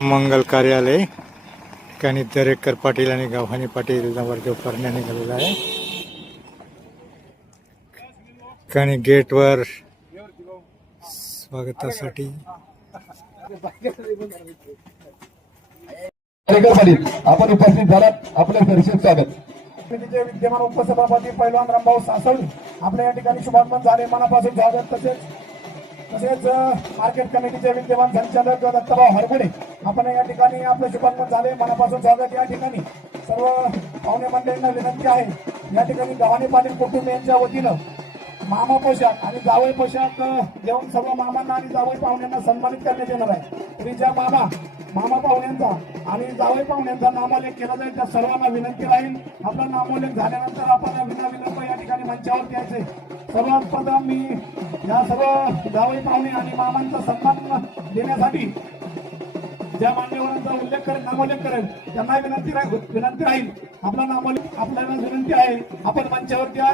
मंगल कार्यालय ठिकाणी दरेकर पाटील आणि गव्हाणे पाटील नवरदेव करण्या निघालेला आहे. ठिकाणी गेटवर स्वागतासाठी आपण उपस्थित झालात. आपले दर्शक स्वागत. समितीचे विद्यमान उपसभापती पैलवान रामभाऊ सासवडी आपल्या या ठिकाणी शुभागमन झाले, मनापासून स्वागत. तसेच मार्केट कमिटीचे विद्यमान संचालक दत्ताभाऊ हरगुडे आपण या ठिकाणी आपले शुभागमन झाले, मनापासून स्वागत. या ठिकाणी सर्व पाहुणे मंडळींना विनंती आहे, या ठिकाणी गव्हाणे पाटील कुटुंब यांच्या वतीनं मामा पोशाख आणि जावई पोशाख देऊन सर्व मामांना आणि जावई पाहुण्यांना सन्मानित करण्यात येणार आहे. तरी ज्या मामा पाहुण्यांचा आणि जावई पाहुण्यांचा नामोल्लेख केला जाईल त्या सर्वांना विनंती राहील, आपला नामोल्लेख झाल्यानंतर आपण विनाविलंब या ठिकाणी मंचावर यायचे. सर्वात प्रथम मी या सर्व जावई पाहुणे आणि मामांचा सन्मान देण्यासाठी ज्या मान्यवरांचा उल्लेख करेल, नामोल्लेख करेल त्यांना विनंती राहील, आपला नामोल्लेख आपल्याला विनंती आहे. आपण मंचावरती या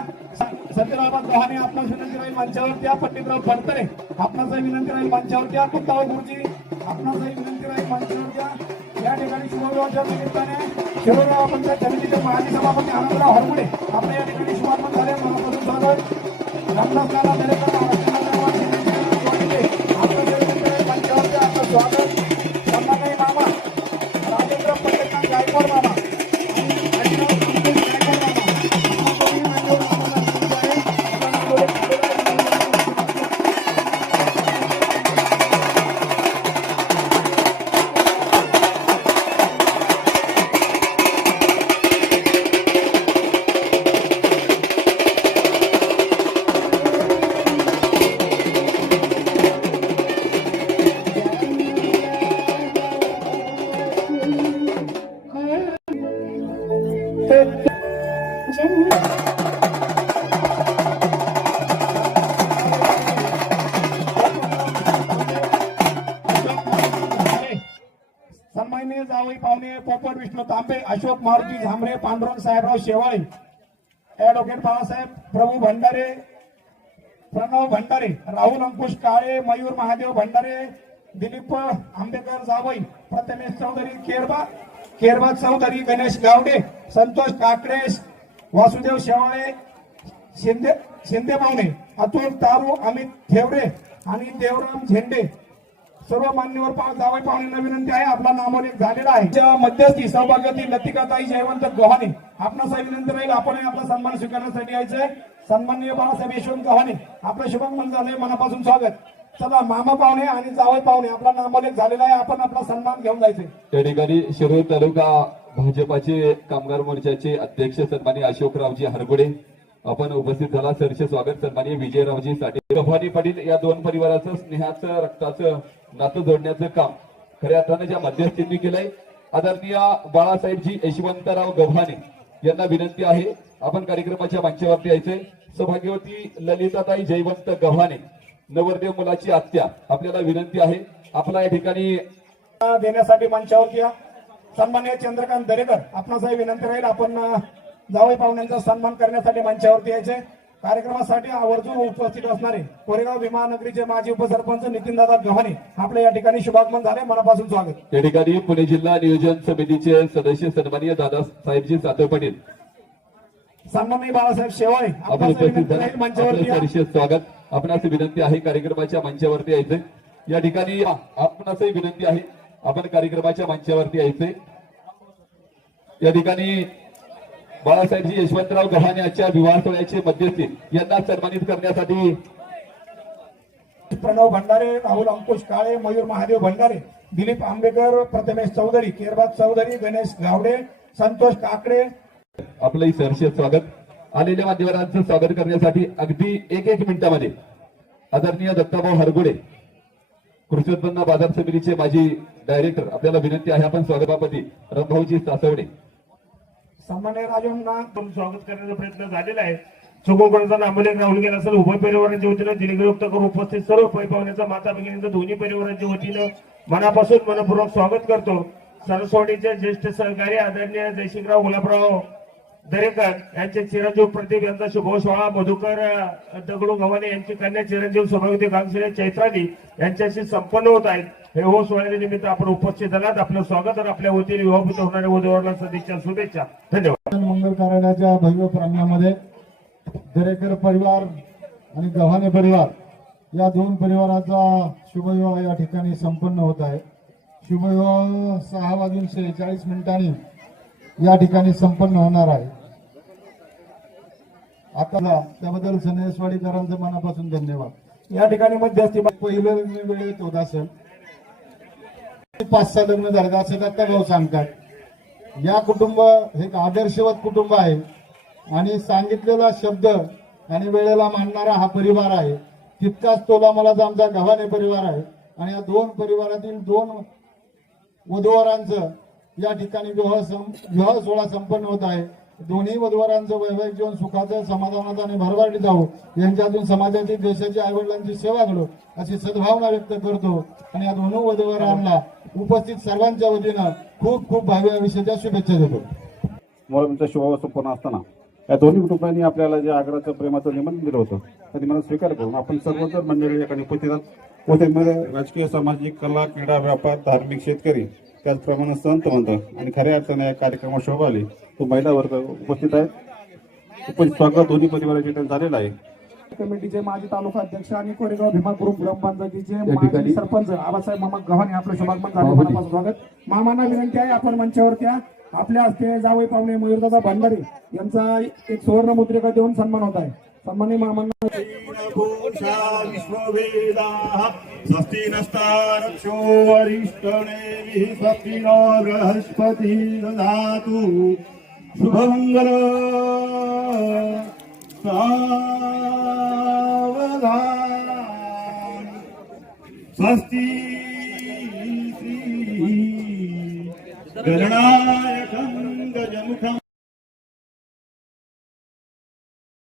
सत्यराव गव्हाणे आपणास विनंती राहील, मंचावरती या पंडितराव फडतरे आपणासही विनंती राहील, मंचावरती या कुंताव गुरुजी आपणासही विनंती राहील, मंचावरती या ठिकाणी शुभविवाहाच्या निमित्ताने शिरोगाव पंचायत समितीचे माजी सभापती आनंदराव हरगुडे आपल्या या ठिकाणी शुभागमन झाले, मनापासून स्वागत. रामदास लाला दरेकर मंचावरती आपलं स्वागत. सन्माननीय मामा राजेंद्र पटेल गायकवाड मामा सन्माननीय जावई पाहुणे पोपट विष्णू तांबे, अशोक मारुती झांबरे, पांडुरंग साहेबराव शेवाळे, ॲडव्होकेट बाळासाहेब प्रभू भंडारे, प्रणव भंडारे, राहुल अंकुश काळे, मयूर महादेव भंडारे, दिलीप आंबेकर जावई, प्रथमेश चौधरी केरबा चौधरी, गणेश गावडे, संतोष काकडे, वासुदेव शेवाळे, शिंदे पाहुणे, अतुल तारू, अमित ठेवरे आणि देवराम झेंडे सर्व मान्यवर जावई पाहुण्यांना विनंती आहे, आपला नामोल्लेख झालेला आहे. मध्यस्थी सौभाग्यवती लतिकाताई जयवंत गव्हाणे आपणासही विनंती राहील, आपण आपला सन्मान स्वीकारण्यासाठी यायचंय. सन्माननीय बाळासाहेब यशवंत गव्हाणे आपलं शुभमन झाले, मनापासून स्वागत. चला मामा पाहुणे आणि जावई पाहुणे आपला नामोल्लेख झालेला आहे, आपण आपला सन्मान घेऊन जायचे. त्या ठिकाणी शिरूर तालुका भाजपाचे कामगार मोर्चाचे अध्यक्ष सन्माननीय अशोकरावजी हरगुडे आपण उपस्थित झाला. सरचे स्वागत. सन्माननीय विजयरावजी साठे, गव्हाणे पाटील या दोन परिवाराचं स्नेहाचं रक्ताचं नातं जोडण्याचं काम खऱ्या अर्थाने ज्या मध्यस्थींनी केलंय. आदरणीय बाळासाहेबजी यशवंतराव गव्हाणे यांना विनंती आहे, आपण कार्यक्रमाच्या मंचावरती यायचे. सौभाग्यवती ललिताताई जयवंत गव्हाणे नवरदेव मुलाची आत्या आपल्याला विनंती आहे, आपला या ठिकाणी देण्यासाठी मंचावरती या. सन्माननीय चंद्रकांत दरेकर आपणासही विनंती राहील, आपण जावई पाहुण्यांचा सन्मान करण्यासाठी मंचावरती यायचे. कार्यक्रमासाठी आवर्जून उपस्थित असणारे कोरेगाव भीमानगरीचे माजी उपसरपंच नितीनदादा गव्हाणे आपल्या या ठिकाणी शुभागमन झाले, मनापासून स्वागत. या ठिकाणी पुणे जिल्हा नियोजन समितीचे सदस्य सन्माननीय दादासाहेबजी सातव पाटील, सन्माननीय बाळासाहेब शेवाळे आपण उपस्थित झाले, मंचावरती सरसे स्वागत. आपणास विनंती आहे कार्यक्रमाच्या मंचावरती यायचे. या ठिकाणी आपणासही विनंती आहे, आपण कार्यक्रमाच्या मंचावरती यायचे. या ठिकाणी बाळासाहेबजी यशवंतराव गव्हाणे यांच्या विवाह सोहळ्याचे मध्यस्थी यांना सन्मानित करण्यासाठी प्रणव भंडारे, राहुल अंकुश काळे, मयूर महादेव भंडारे, दिलीप आंबेकर, प्रथमेश चौधरी, केरबा चौधरी, गणेश गावडे, संतोष काकडे आपलंही सहर्ष स्वागत. आलेल्या मान्यवरांचं स्वागत करण्यासाठी अगदी एक मिनिटामध्ये आदरणीय दत्ताभाऊ हरगुडे कृषी उत्पन्न बाजार समितीचे माजी डायरेक्टर आपल्याला विनंती आहे, आपण स्वागतापती रामभाऊजी सासवडे सामान्य राजांना स्वागत करण्याचा प्रयत्न झालेला आहे. चुकून कोणाचा नामोल्लेख राहून गेला असेल, उभय परिवारांच्या वतीनं दिलगिरी करून उपस्थित सर्व पै पाहुण्याचा माता भगिनींचं दोन्ही परिवारांच्या वतीनं मनापासून मनपूर्वक स्वागत करतो. सरस्वतीचे ज्येष्ठ सहकारी आदरणीय जयसिंगराव गुलाबराव दरेकर यांचे चिरंजीव प्रदीप यांचा शुभ सोहळा मधुकर दगडू गव्हाणे यांची कन्या चिरंजीव सौभाग्यवती गांगशिरे चैत्राली यांच्याशी संपन्न होत आहेत. हे हो सोहळ्याच्या निमित्त आपण उपस्थित झालात. आपलं स्वागत आणि आपल्या वतीने विवाहित होणाऱ्या वधूवरांना सदिच्छा शुभेच्छा. धन्यवाद. मंगल कार्यालयाच्या भव्य प्रांगणामध्ये दरेकर परिवार आणि गव्हाणे परिवार या दोन परिवाराचा शुभविवाह या ठिकाणी संपन्न होत आहे. शुभविवाह 6:46 या ठिकाणी संपन्न होणार आहे. आता त्याबद्दल सनेसवाडीकरांचं मनापासून धन्यवाद. या ठिकाणी मध्यस्थी पहिलं लग्न वेळेत होत असेल, 5-6 लग्न झालं असं आता भाऊ सांगतात. या कुटुंब हे एक आदर्शवत कुटुंब आहे आणि सांगितलेला शब्द आणि वेळेला मानणारा हा परिवार आहे. तितकाच तोलामोलाचा आमचा गव्हाणे परिवार आहे आणि या दोन परिवारातील दोन वधूवरांचं या ठिकाणी विवाह सोहळा संपन्न होत आहे. दोन्ही वधूवरांचं वैवाहिक जीवन सुखाचं, समाधानाचं आणि भरभराटी जावो, यांच्यातून समाजाची, देशाची, आईवडिलांची सेवा घडो अशी सद्भावना व्यक्त करतो आणि या दोन्ही वधूवरांना उपस्थित सर्वांच्या वतीनं खूप खूप भावी आयुष्याच्या शुभेच्छा देतो. मोहरमचा शुभविवाह संपन्न असताना या दोन्ही कुटुंबांनी आपल्याला जे आग्रहाचं प्रेमाचं निमंत्रण दिलं होतं त्याने मला स्वीकार करून आपण सर्वजण मंडळी या ठिकाणी उपस्थित आहोत व त्यामध्ये राजकीय, सामाजिक, कला, क्रीडा, व्यापार, धार्मिक, शेतकरी, त्याचप्रमाणे संत म्हणत आणि खऱ्या अर्थाने या कार्यक्रमात शोभा आली तो महिला वर्ग उपस्थित आहे. उपस्थित स्वागत दोन्ही परिवाराच्या ठिकाणी झालेलं आहे. कमिटीचे माजी तालुका अध्यक्ष आणि कोरेगाव भीमा ग्रुप ग्रामपंचायतीचे माजी सरपंच आबासाहेब मामा गव्हाणे आपलं शुभागमन झालं. मनापासून स्वागत. मामांना विनंती आहे आपण मंचावरती या. आपल्या हस्ते जावई पाहुणे मयूरदादा भांडारी यांचा एक सुवर्ण मुद्रिका देऊन सन्मान होत आहे. सन्मानी मामांना विश्ववेदाः स्वस्ति नस्तारक्षो वरिष्ठनेमिः स्वस्ति नो बृहस्पतिः ददातु शुभमङ्गल सावधान स्वस्ति श्री गणनायकं गजमुखम्